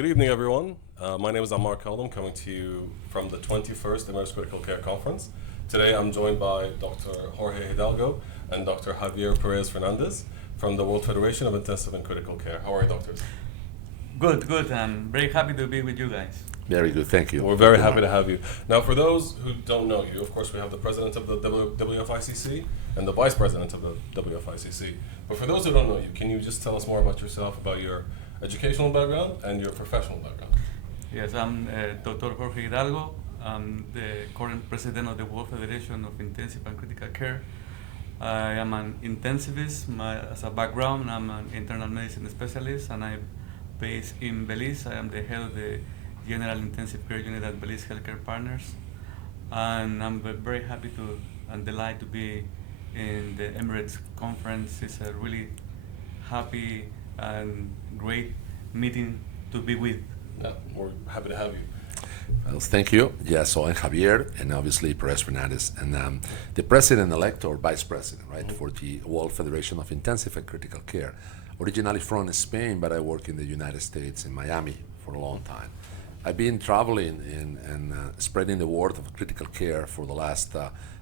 Good evening, everyone. My name is Ammar Kaldum, coming to you from the 21st Emirates Critical Care Conference. Today I'm joined by Dr. Jorge HIdalgo and Dr. Javier Perez Fernandez from the World Federation of Intensive and Critical Care. How are you, doctors? Good. I'm very happy to be with you guys. Very good, thank you. We're very happy to have you. Now, for those who don't know you, of course, we have the president of the WFICC and the vice president of the WFICC. But for those who don't know you, can you just tell us more about yourself, about your educational background and your professional background? Yes, I'm Dr. Jorge HIdalgo. I'm the current president of the World Federation of Intensive and Critical Care. I am an intensivist. As a background, I'm an internal medicine specialist, and I'm based in Belize. I am the head of the General Intensive Care Unit at Belize Healthcare Partners. And I'm very happy and delighted to be in the Emirates conference. It's a really happy and great meeting to be with. Yeah, we're happy to have you. Well, thank you. Yeah, so I'm Javier, and obviously Perez Fernandez, and the president-elect or vice president, right, for the World Federation of Intensive and Critical Care. Originally from Spain, but I work in the United States, in Miami, for a long time. I've been traveling and spreading the word of critical care for the last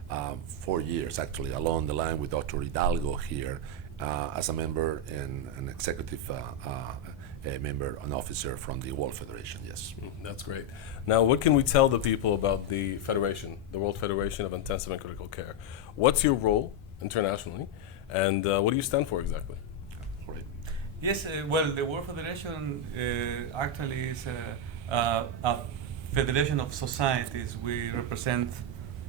4 years, actually, along the line with Dr. HIdalgo here, as a member and an executive member, an officer from the World Federation, yes. That's great. Now, what can we tell the people about the Federation, the World Federation of Intensive and Critical Care? What's your role internationally, and what do you stand for exactly? Right. Yes, well, the World Federation actually is a federation of societies. We represent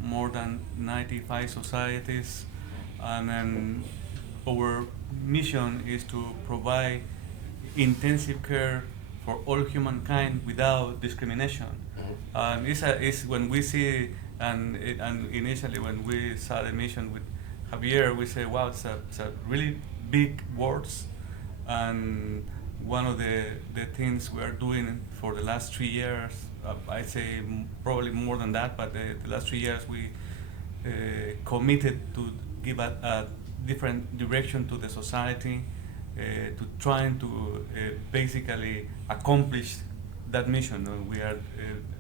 more than 95 societies, and our mission is to provide intensive care for all humankind without discrimination. And it's when we see, and initially when we saw the mission with Javier, we say, wow, it's a really big words. And one of the things we are doing for the last 3 years, I'd say probably more than that, but the last 3 years we committed to give a different direction to the society, to trying to basically accomplish that mission. We are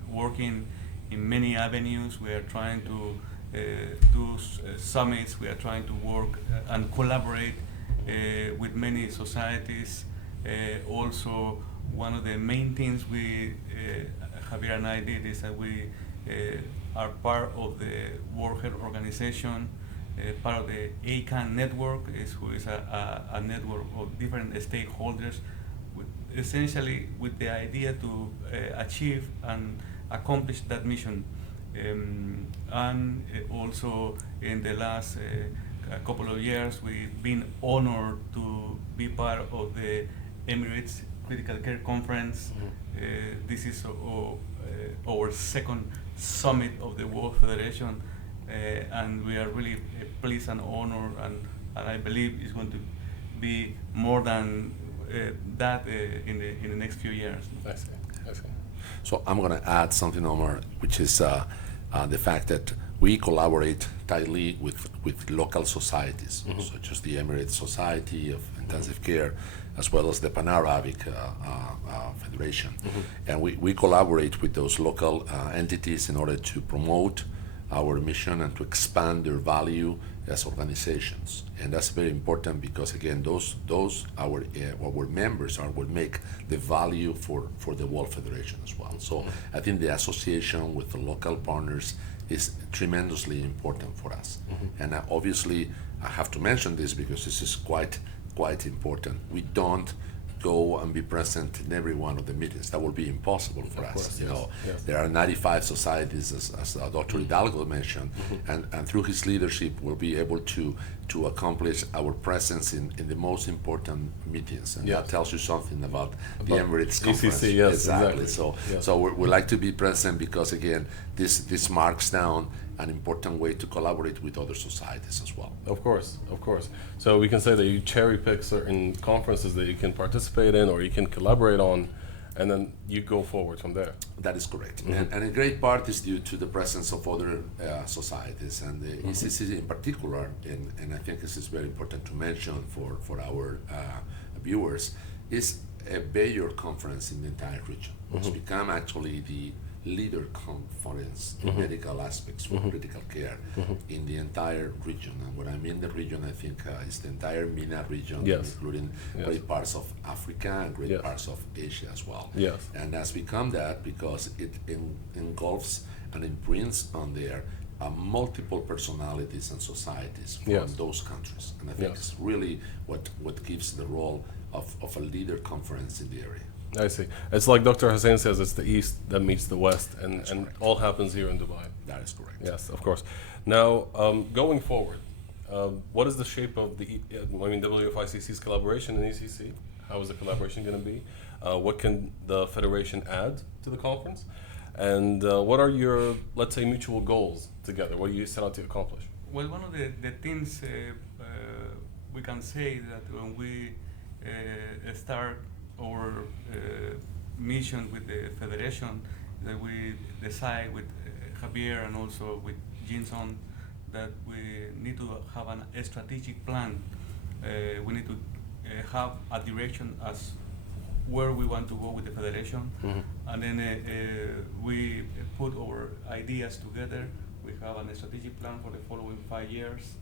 working in many avenues. We are trying to do summits. We are trying to work and collaborate with many societies. Also, one of the main things Javier and I did is that we are part of the World Health Organization, part of the ACAN network, who is a network of different stakeholders, essentially with the idea to achieve and accomplish that mission. And also in the last couple of years, we've been honored to be part of the Emirates Critical Care Conference. This is our second summit of the World Federation, and we are really pleased and honored, and I believe it's going to be more than that in the next few years. I see. So I'm going to add something, Omar, which is the fact that we collaborate tightly with local societies, such as the Emirates Society of Intensive Care, as well as the Pan-Arabic Federation. And we collaborate with those local entities in order to promote our mission and to expand their value as organizations. And that's very important because, again, our members will make the value for the World Federation as well. So I think the association with the local partners is tremendously important for us. And obviously, I have to mention this because this is quite important. We don't go and be present in every one of the meetings. That will be impossible for us. Yes. There are 95 societies, as Dr. HIdalgo mentioned, and through his leadership, we'll be able to accomplish our presence in the most important meetings, and that tells you something about the Emirates conference. ECC, yes, exactly. So we like to be present because, again, this marks down an important way to collaborate with other societies as well. Of course. So we can say that you cherry pick certain conferences that you can participate in or you can collaborate on, and then you go forward from there. That is correct. And a great part is due to the presence of other societies, and the ECC in particular, and I think this is very important to mention for our viewers, is a major conference in the entire region. It's become actually the leader conference in medical aspects for critical care in the entire region. And when I mean the region, I think is the entire MENA region, Yes. including great parts of Africa and great parts of Asia as well. Yes. And has become that because it engulfs and imprints on there multiple personalities and societies from Yes. those countries. And I think Yes. it's really what gives the role of a leader conference in the area. I see. It's like Dr. Hussein says, it's the East that meets the West, and correct. all happens here in Dubai. That is correct. Yes, of course. Now, going forward, what is the shape of the WFICC's collaboration in ECC? How is the collaboration going to be? What can the Federation add to the conference? And what are your, let's say, mutual goals together? What do you set out to accomplish? Well, one of the things we can say that when we start our mission with the Federation, that we decide with Javier and also with Jinson that we need to have a strategic plan. We need to have a direction as where we want to go with the Federation, and then we put our ideas together. We have a strategic plan for the following 5 years,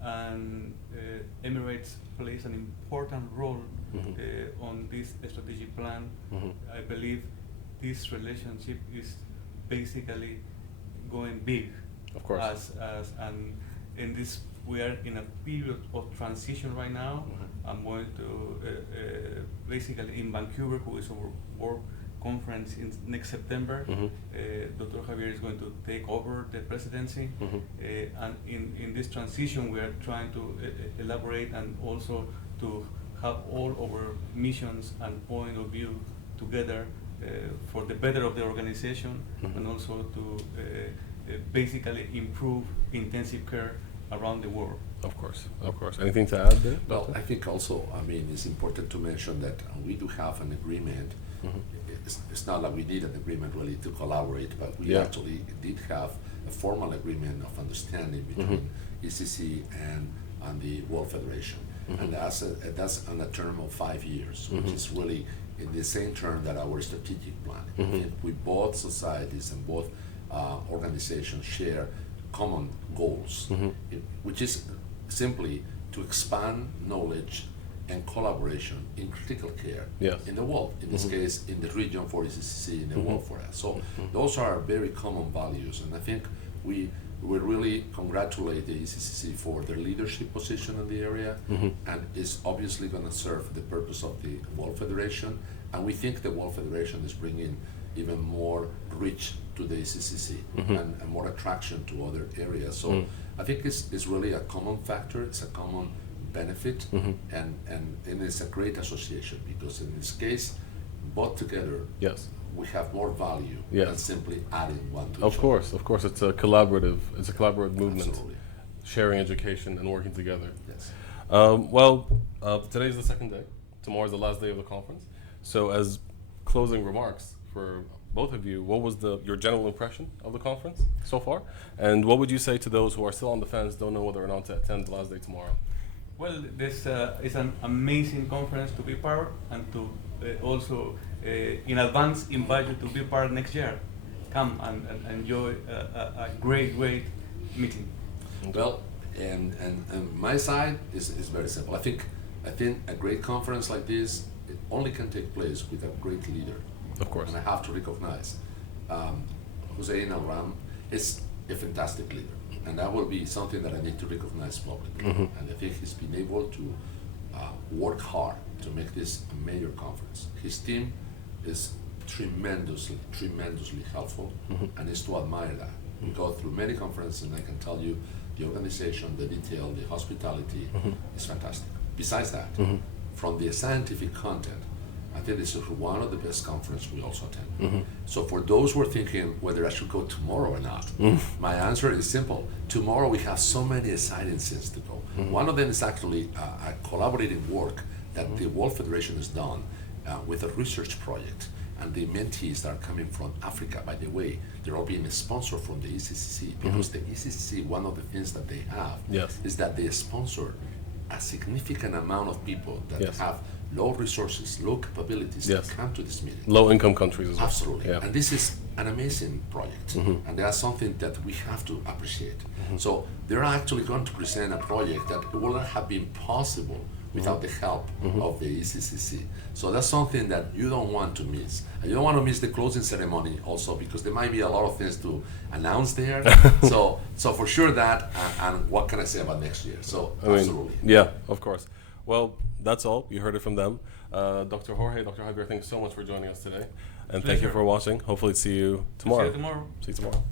and Emirates plays an important role on this strategic plan. I believe this relationship is basically going big. Of course. And in this, we are in a period of transition right now. I'm going to basically in Vancouver, who is our world conference in next September. Dr. Javier is going to take over the presidency, and in this transition, we are trying to elaborate and also to have all our missions and point of view together for the better of the organization, and also to basically improve intensive care around the world. Of course, of course. Anything to add there? Well, I think also, I mean, it's important to mention that we do have an agreement. It's not like we need an agreement really to collaborate, but we actually did have a formal agreement of understanding between ECC and the World Federation. And that's on a term of 5 years, which is really in the same term that our strategic plan. I think we both societies and both organizations share common goals, which is simply to expand knowledge and collaboration in critical care in the world. In this case, in the region for ECC, in the world for us. So those are very common values, and I think we really congratulate the ECCC for their leadership position in the area, and is obviously going to serve the purpose of the World Federation. And we think the World Federation is bringing even more reach to the ECCC and more attraction to other areas. So I think it's really a common factor, it's a common benefit, and it's a great association, because in this case, both together, we have more value than simply adding one to each other. Of course, it's a collaborative movement, Absolutely. sharing education and working together. Yes. Today's the second day. Tomorrow's the last day of the conference. So, as closing remarks for both of you, what was your general impression of the conference so far? And what would you say to those who are still on the fence, don't know whether or not to attend the last day tomorrow? Well, this is an amazing conference to be part, and to also in advance invite you to be part next year. Come and enjoy a great meeting. Well, and my side is very simple. I think a great conference like this, it only can take place with a great leader. Of course. And I have to recognize Hussein Al-Ram is a fantastic leader, and that will be something that I need to recognize publicly. And I think he's been able to work hard to make this a major conference. His team is tremendously helpful, and it's to admire that. We go through many conferences, and I can tell you the organization, the detail, the hospitality is fantastic. Besides that, from the scientific content, I think this is one of the best conferences we also attend. So for those who are thinking whether I should go tomorrow or not, my answer is simple. Tomorrow we have so many exciting things to go. One of them is actually a collaborative work that the World Federation has done with a research project. And the mentees that are coming from Africa, by the way, they're all being sponsored from the ECCC, because the ECCC, one of the things that they have is that they sponsor a significant amount of people that have low resources, low capabilities Yes. to come to this meeting. Low-income countries as well. Absolutely. Yeah. And this is an amazing project. And that's something that we have to appreciate. So they're actually going to present a project that wouldn't have been possible without the help of the ECCC. So that's something that you don't want to miss. And you don't want to miss the closing ceremony also, because there might be a lot of things to announce there. so for sure that, and what can I say about next year? So I mean, absolutely. yeah, of course. Well, that's all. You heard it from them. Dr. Jorge, Dr. Javier, thank you so much for joining us today. And thank you Pleasure. for watching. Hopefully see you tomorrow. See you tomorrow. See you tomorrow.